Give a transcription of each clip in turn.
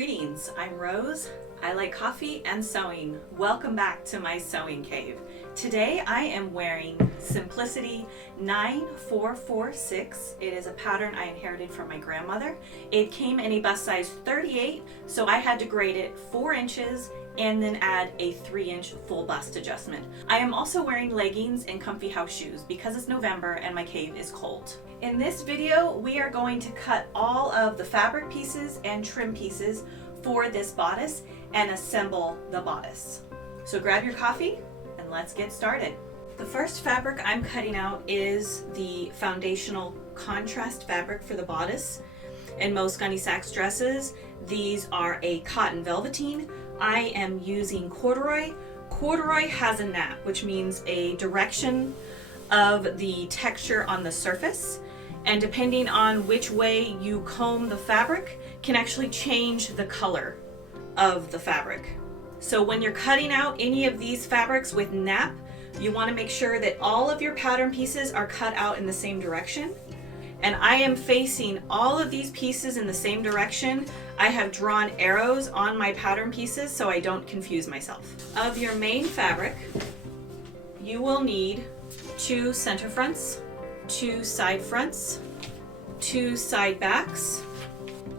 Greetings, I'm Rose. I like coffee and sewing. Welcome back to my sewing cave. Today I am wearing Simplicity 9446. It is a pattern I inherited from my grandmother. It came in a bust size 38, so I had to grade it 4 inches and then add a 3-inch full bust adjustment. I am also wearing leggings and comfy house shoes because it's November and my cave is cold. In this video, we are going to cut all of the fabric pieces and trim pieces for this bodice and assemble the bodice. So grab your coffee and let's get started. The first fabric I'm cutting out is the foundational contrast fabric for the bodice. In most Gunne Sax dresses, these are a cotton velveteen. I am using corduroy. Corduroy has a nap, which means a direction of the texture on the surface. And depending on which way you comb the fabric can actually change the color of the fabric. So when you're cutting out any of these fabrics with nap, you want to make sure that all of your pattern pieces are cut out in the same direction. And I am facing all of these pieces in the same direction. I have drawn arrows on my pattern pieces so I don't confuse myself. Of your main fabric, you will need 2 center fronts, 2 side fronts, 2 side backs,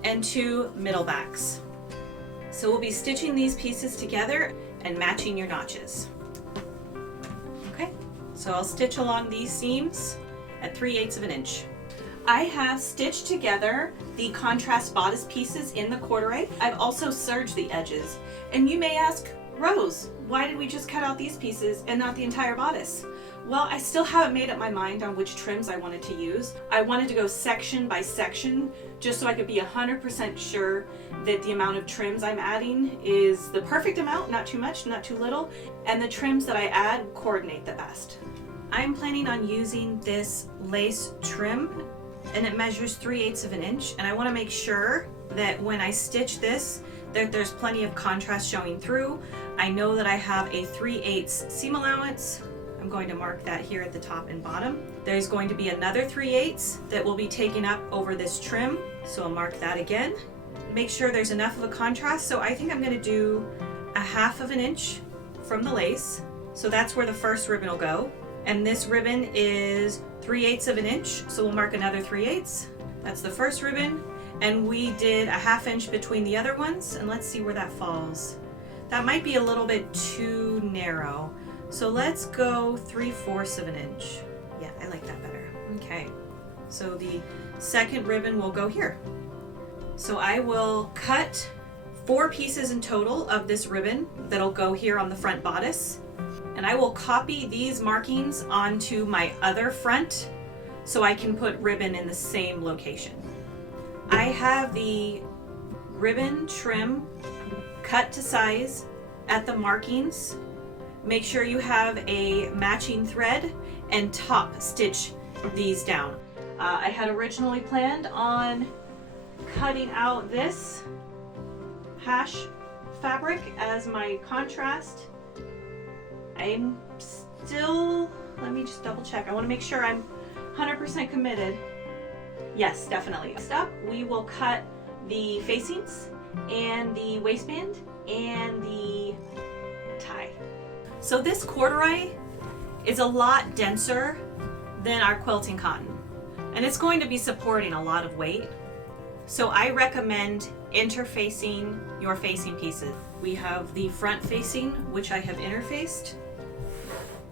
and 2 middle backs. So we'll be stitching these pieces together and matching your notches. Okay, so I'll stitch along these seams at 3/8 of an inch. I have stitched together the contrast bodice pieces in the corduroy. I've also serged the edges. And you may ask, Rose, why did we just cut out these pieces and not the entire bodice? Well, I still haven't made up my mind on which trims I wanted to use. I wanted to go section by section just so I could be 100% sure that the amount of trims I'm adding is the perfect amount, not too much, not too little, and the trims that I add coordinate the best. I'm planning on using this lace trim and it measures 3/8 of an inch, and I want to make sure that when I stitch this that there's plenty of contrast showing through. I know that I have a 3/8 seam allowance. I'm going to mark that here at the top and bottom. There's going to be another 3/8 that will be taken up over this trim, so I'll mark that again. Make sure there's enough of a contrast, so I think I'm going to do 1/2 of an inch from the lace. So that's where the first ribbon will go. And this ribbon is 3/8 of an inch, so we'll mark another 3/8. That's the first ribbon, and we did 1/2 inch between the other ones, and let's see where that falls. That might be a little bit too narrow, so let's go 3/4 of an inch. Yeah, I like that better. Okay, so the second ribbon will go here. So I will cut 4 pieces in total of this ribbon that'll go here on the front bodice. And I will copy these markings onto my other front so I can put ribbon in the same location. I have the ribbon trim cut to size at the markings. Make sure you have a matching thread and top stitch these down. I had originally planned on cutting out this hash fabric as my contrast. I'm still, let me just double check. I want to make sure I'm 100% committed. Yes, definitely. Next up, we will cut the facings and the waistband and the tie. So this corduroy is a lot denser than our quilting cotton, and it's going to be supporting a lot of weight. So I recommend interfacing your facing pieces. We have the front facing, which I have interfaced,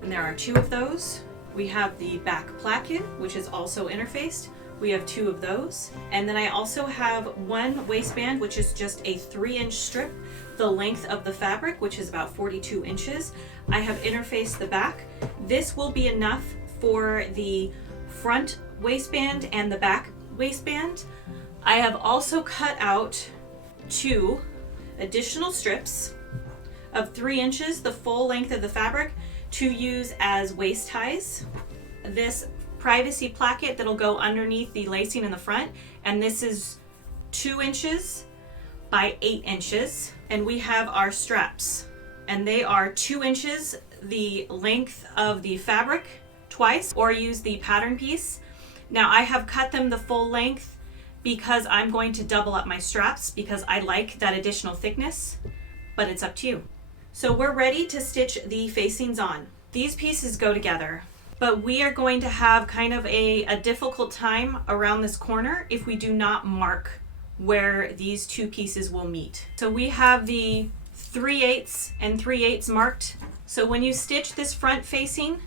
and there are 2 of those. We have the back placket, which is also interfaced. We have 2 of those. And then I also have 1 waistband, which is just a 3-inch strip, the length of the fabric, which is about 42 inches. I have interfaced the back. This will be enough for the front waistband and the back waistband. I have also cut out 2 additional strips of 3 inches, the full length of the fabric, to use as waist ties. This privacy placket that'll go underneath the lacing in the front, and this is 2 inches by 8 inches. And we have our straps, and they are 2 inches the length of the fabric twice, or use the pattern piece. Now I have cut them the full length because I'm going to double up my straps because I like that additional thickness, but it's up to you. So we're ready to stitch the facings on. These pieces go together, but we are going to have kind of a difficult time around this corner if we do not mark where these two pieces will meet. So we have the 3/8 and 3/8 marked. So when you stitch this front facing,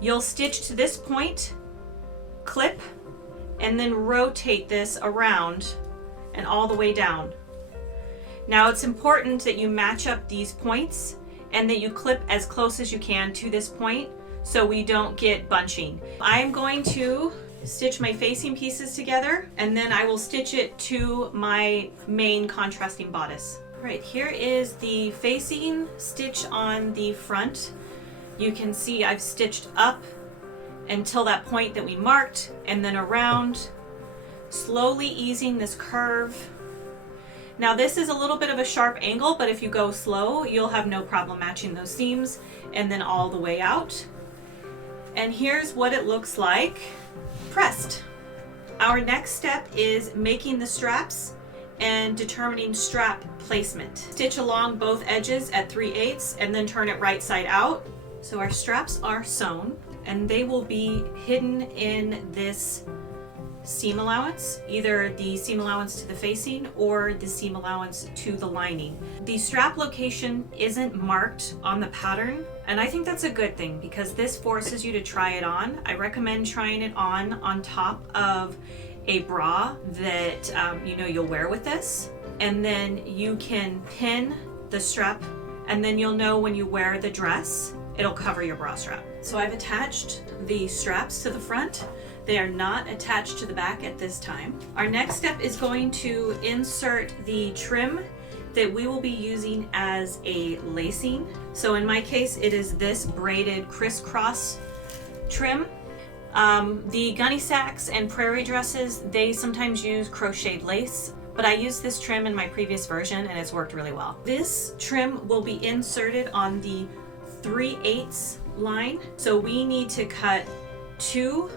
you'll stitch to this point, clip, and then rotate this around and all the way down. Now it's important that you match up these points and that you clip as close as you can to this point so we don't get bunching. I'm going to stitch my facing pieces together and then I will stitch it to my main contrasting bodice. All right, here is the facing stitch on the front. You can see I've stitched up until that point that we marked and then around, slowly easing this curve. Now this is a little bit of a sharp angle, but if you go slow, you'll have no problem matching those seams and then all the way out. And here's what it looks like pressed. Our next step is making the straps and determining strap placement. Stitch along both edges at 3/8 and then turn it right side out. So our straps are sewn and they will be hidden in this seam allowance, either the seam allowance to the facing or the seam allowance to the lining. The strap location isn't marked on the pattern, and I think that's a good thing because this forces you to try it on. I recommend trying it on top of a bra that you'll wear with this, and then you can pin the strap, and then you'll know when you wear the dress it'll cover your bra strap. So I've attached the straps to the front. They are not attached to the back at this time. Our next step is going to insert the trim that we will be using as a lacing. So in my case, it is this braided crisscross trim. The Gunne Sax and Prairie dresses, they sometimes use crocheted lace, but I used this trim in my previous version and it's worked really well. This trim will be inserted on the 3/8 line. So we need to cut 2,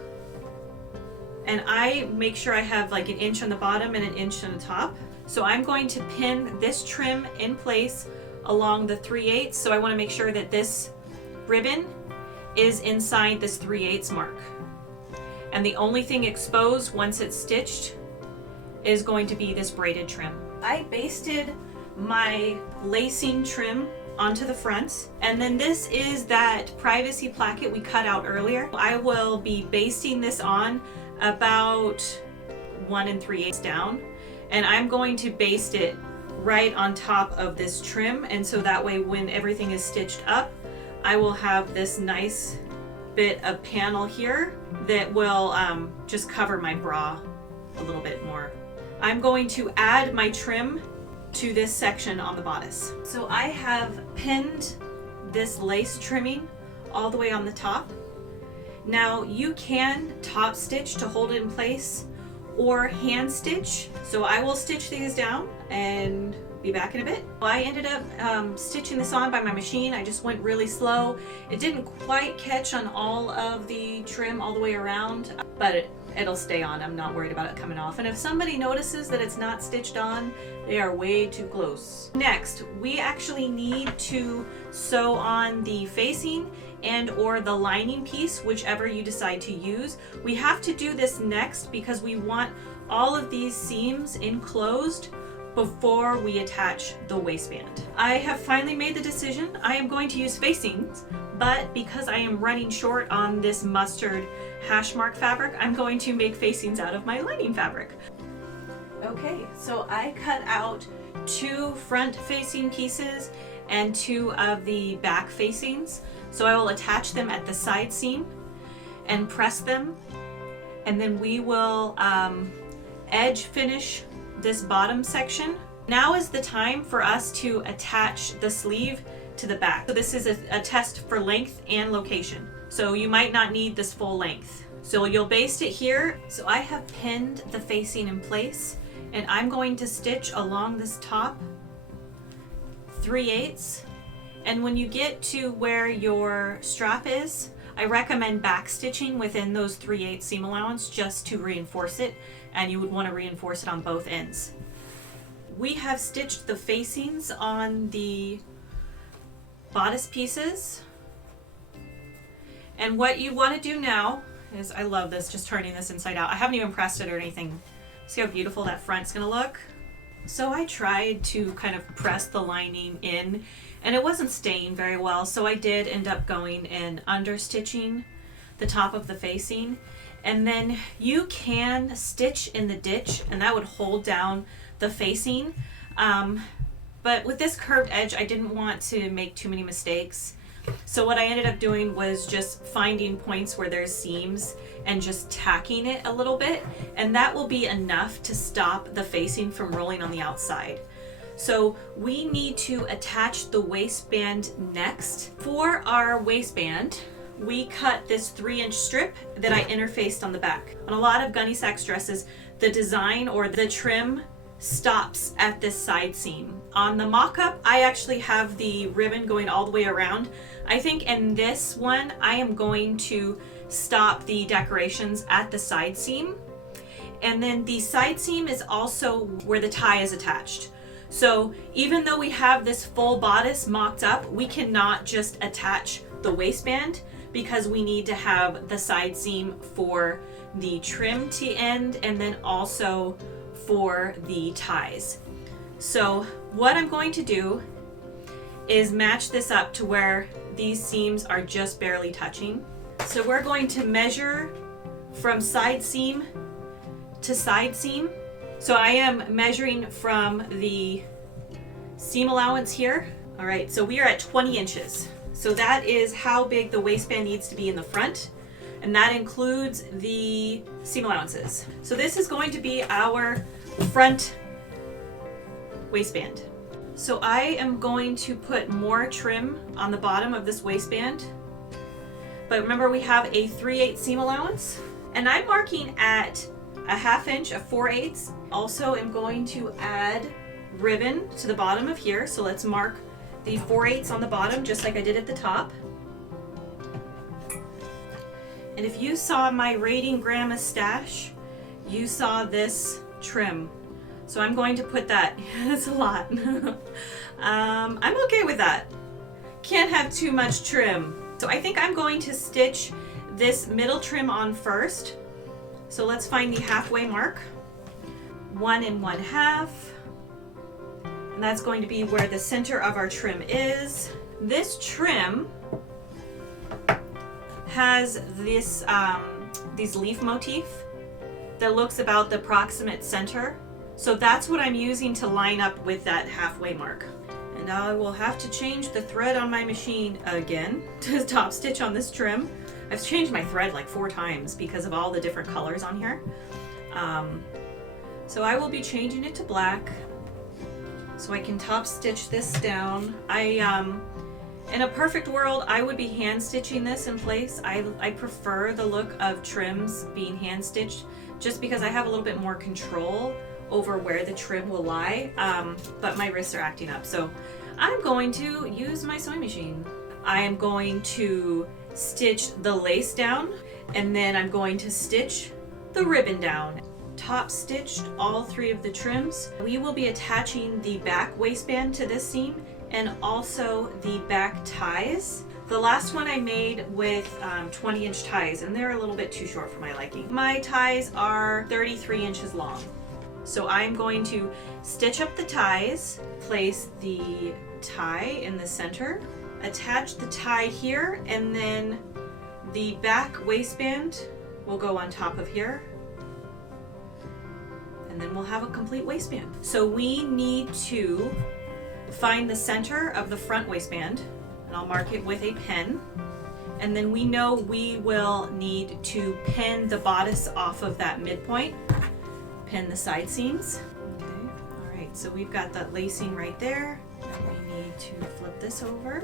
and I make sure I have like 1 inch on the bottom and 1 inch on the top. So I'm going to pin this trim in place along the 3/8. So I want to make sure that this ribbon is inside this 3/8 mark. And the only thing exposed once it's stitched is going to be this braided trim. I basted my lacing trim onto the front, and then this is that privacy placket we cut out earlier. I will be basting this on about 1 3/8 down, and I'm going to baste it right on top of this trim, and so that way when everything is stitched up, I will have this nice bit of panel here that will just cover my bra a little bit more. I'm going to add my trim to this section on the bodice. So I have pinned this lace trimming all the way on the top. Now you can top stitch to hold it in place or hand stitch. So I will stitch these down and be back in a bit. I ended up stitching this on by my machine. I just went really slow. It didn't quite catch on all of the trim all the way around, but it'll stay on. I'm not worried about it coming off. And if somebody notices that it's not stitched on, they are way too close. Next, we actually need to sew on the facing and or the lining piece, whichever you decide to use. We have to do this next because we want all of these seams enclosed before we attach the waistband. I have finally made the decision. I am going to use facings, but because I am running short on this mustard Hashmark fabric, I'm going to make facings out of my lining fabric. Okay, so I cut out 2 front facing pieces and 2 of the back facings. So I will attach them at the side seam and press them, and then we will edge finish this bottom section. Now is the time for us to attach the sleeve to the back. So this is a test for length and location. So you might not need this full length. So you'll baste it here. So I have pinned the facing in place, and I'm going to stitch along this top 3/8. And when you get to where your strap is, I recommend back stitching within those 3/8 seam allowance just to reinforce it, and you would want to reinforce it on both ends. We have stitched the facings on the bodice pieces, and what you want to do now is, I love this, just turning this inside out. I haven't even pressed it or anything. See how beautiful that front's gonna look? So I tried to kind of press the lining in, and it wasn't staying very well, so I did end up going and under stitching the top of the facing. And then you can stitch in the ditch, and that would hold down the facing. But with this curved edge, I didn't want to make too many mistakes. So what I ended up doing was just finding points where there's seams and just tacking it a little bit, and that will be enough to stop the facing from rolling on the outside. So we need to attach the waistband next. For our waistband, we cut this 3-inch strip that I interfaced on the back. On a lot of Gunne Sax dresses, the design or the trim stops at this side seam. On the mock-up, I actually have the ribbon going all the way around. I think in this one, I am going to stop the decorations at the side seam. And then the side seam is also where the tie is attached. So even though we have this full bodice mocked up, we cannot just attach the waistband because we need to have the side seam for the trim to end and then also for the ties. So what I'm going to do is match this up to where these seams are just barely touching. So we're going to measure from side seam to side seam. So I am measuring from the seam allowance here. All right, so we are at 20 inches. So that is how big the waistband needs to be in the front, and that includes the seam allowances. So this is going to be our front waistband. So I am going to put more trim on the bottom of this waistband, but remember we have a 3/8 seam allowance, and I'm marking at a 1/2 inch of 4/8. Also am going to add ribbon to the bottom of here, so let's mark the 4/8 on the bottom just like I did at the top. And if you saw my Rating Grandma stash, you saw this trim. So I'm going to put that. It's a lot. I'm okay with that. Can't have too much trim. So I think I'm going to stitch this middle trim on first. So let's find the halfway mark. 1 1/2. And that's going to be where the center of our trim is. This trim has this these leaf motif that looks about the approximate center. So that's what I'm using to line up with that halfway mark. And I will have to change the thread on my machine again to top stitch on this trim. I've changed my thread like 4 times because of all the different colors on here. So I will be changing it to black so I can top stitch this down. In a perfect world, I would be hand stitching this in place. I prefer the look of trims being hand stitched just because I have a little bit more control over where the trim will lie, but my wrists are acting up. So I'm going to use my sewing machine. I am going to stitch the lace down, and then I'm going to stitch the ribbon down. Top stitched all 3 of the trims. We will be attaching the back waistband to this seam and also the back ties. The last one I made with 20-inch ties, and they're a little bit too short for my liking. My ties are 33 inches long. So I'm going to stitch up the ties, place the tie in the center, attach the tie here, and then the back waistband will go on top of here. And then we'll have a complete waistband. So we need to find the center of the front waistband, and I'll mark it with a pen. And then we know we will need to pin the bodice off of that midpoint. Pin the side seams. Okay, all right, so we've got that lacing right there. And we need to flip this over,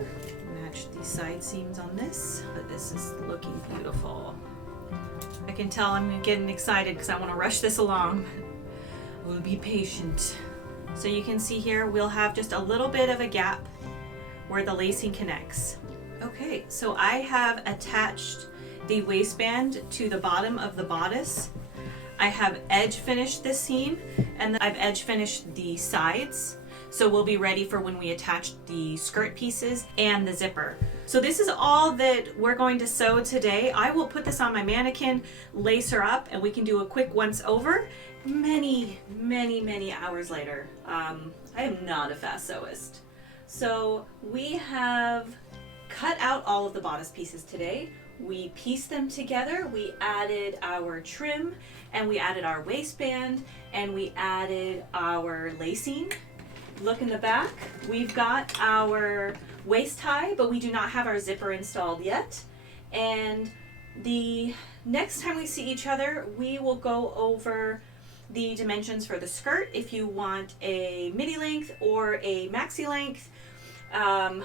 match the side seams on this, but this is looking beautiful. I can tell I'm getting excited because I want to rush this along. We'll be patient. So you can see here, we'll have just a little bit of a gap where the lacing connects. Okay, so I have attached the waistband to the bottom of the bodice. I have edge finished this seam, and then I've edge finished the sides. So we'll be ready for when we attach the skirt pieces and the zipper. So this is all that we're going to sew today. I will put this on my mannequin, lace her up, and we can do a quick once over many hours later. I am not a fast sewist. So we have cut out all of the bodice pieces today. We pieced them together, we added our trim, and we added our waistband, and we added our lacing. Look in the back, we've got our waist tie, but we do not have our zipper installed yet. And the next time we see each other, we will go over the dimensions for the skirt, if you want a midi length or a maxi length. And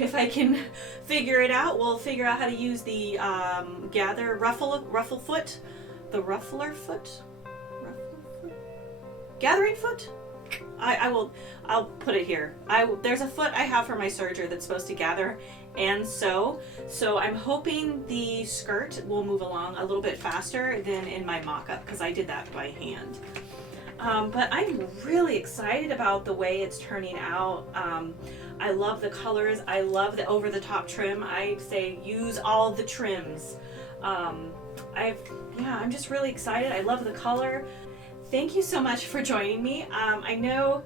if I can figure it out, we'll figure out how to use the ruffle foot, the ruffler foot, gathering foot. I'll put it here. There's a foot I have for my serger that's supposed to gather and sew. So I'm hoping the skirt will move along a little bit faster than in my mock-up, because I did that by hand. But I'm really excited about the way it's turning out. I love the colors. I love the over-the-top trim. I say use all the trims. I'm just really excited. I love the color. Thank you so much for joining me. I know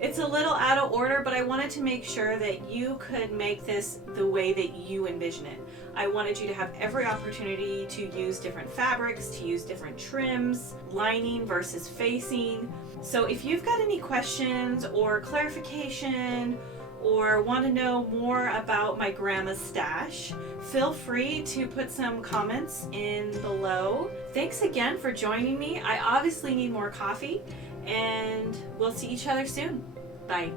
it's a little out of order, but I wanted to make sure that you could make this the way that you envision it. I wanted you to have every opportunity to use different fabrics, to use different trims, lining versus facing. So if you've got any questions or clarification, or want to know more about my grandma's stash, feel free to put some comments in below. Thanks again for joining me. I obviously need more coffee, and we'll see each other soon. Bye.